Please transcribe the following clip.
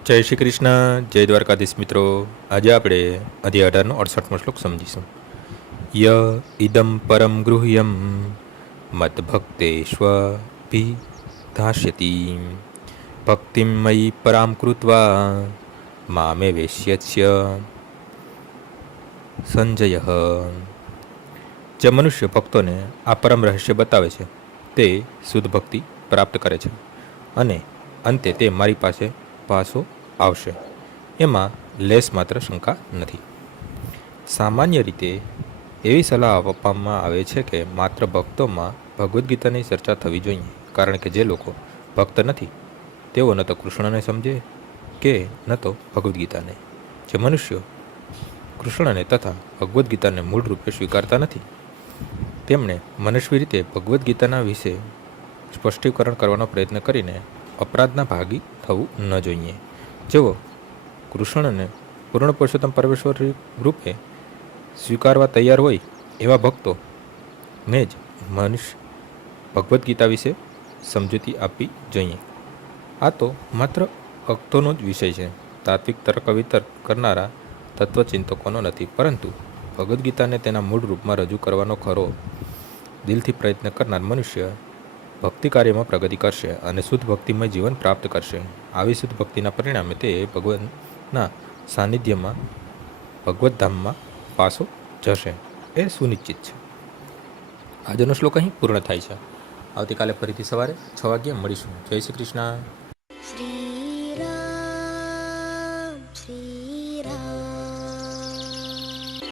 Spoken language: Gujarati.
જય શ્રી કૃષ્ણ, જય દ્વારકાધીશ મિત્રો. આજે આપણે અધ્યાય 18નો 68મો શ્લોક સમજીશું. ય ઇદમ પરમ ગૃહ્યમ મદ્ભક્તેષ્વભિધાસ્યતિ ભક્તિમ મયિ પરામ કૃત્વા મામે વેશ્યસ્ય સંજય. જે મનુષ્ય ભક્તોને આ પરમ રહસ્ય બતાવે છે તે શુદ્ધ ભક્તિ પ્રાપ્ત કરે છે અને અંતે તે મારી પાસે પાછો આવશે, એમાં લેશ માત્ર શંકા નથી. સામાન્ય રીતે એવી સલાહ આપવામાં આવે છે કે માત્ર ભક્તોમાં ભગવદ્ ગીતાની ચર્ચા થવી જોઈએ, કારણ કે જે લોકો ભક્ત નથી તેઓ ન તો કૃષ્ણને સમજે કે ન તો ભગવદ્ ગીતાને. જે મનુષ્યો કૃષ્ણને તથા ભગવદ્ ગીતાને મૂળ રૂપે સ્વીકારતા નથી તેમણે મનસ્વી રીતે ભગવદ્ ગીતાના વિશે સ્પષ્ટીકરણ કરવાનો પ્રયત્ન કરીને અપરાધના ભાગી થવું ન જોઈએ. જેઓ કૃષ્ણને પૂર્ણ પુરુષોત્તમ પરમેશ્વર રૂપે સ્વીકારવા તૈયાર હોય એવા ભક્તોને જ મનુષ્ય ભગવદ્ ગીતા વિશે સમજૂતી આપવી જોઈએ. આ તો માત્ર ભક્તોનો જ વિષય છે. તાત્વિક તર્ક વિતર્ક કરનારા તત્વચિંતકોનો નથી, પરંતુ ભગવદ્ ગીતાને તેના મૂળ રૂપમાં રજૂ કરવાનો ખરો દિલથી પ્રયત્ન કરનાર મનુષ્ય ભક્તિ કાર્યમાં પ્રગતિ કરશે અને શુદ્ધ ભક્તિમય જીવન પ્રાપ્ત કરશે. આવી શુદ્ધ ભક્તિના પરિણામે તે ભગવાનના સાનિધ્યમાં ભગવદ્ ધામમાં પાછો જશે, એ સુનિશ્ચિત છે. આજનો શ્લોક અહીં પૂર્ણ થાય છે. આવતીકાલે ફરીથી સવારે 6 વાગ્યે મળીશું. જય શ્રી કૃષ્ણ.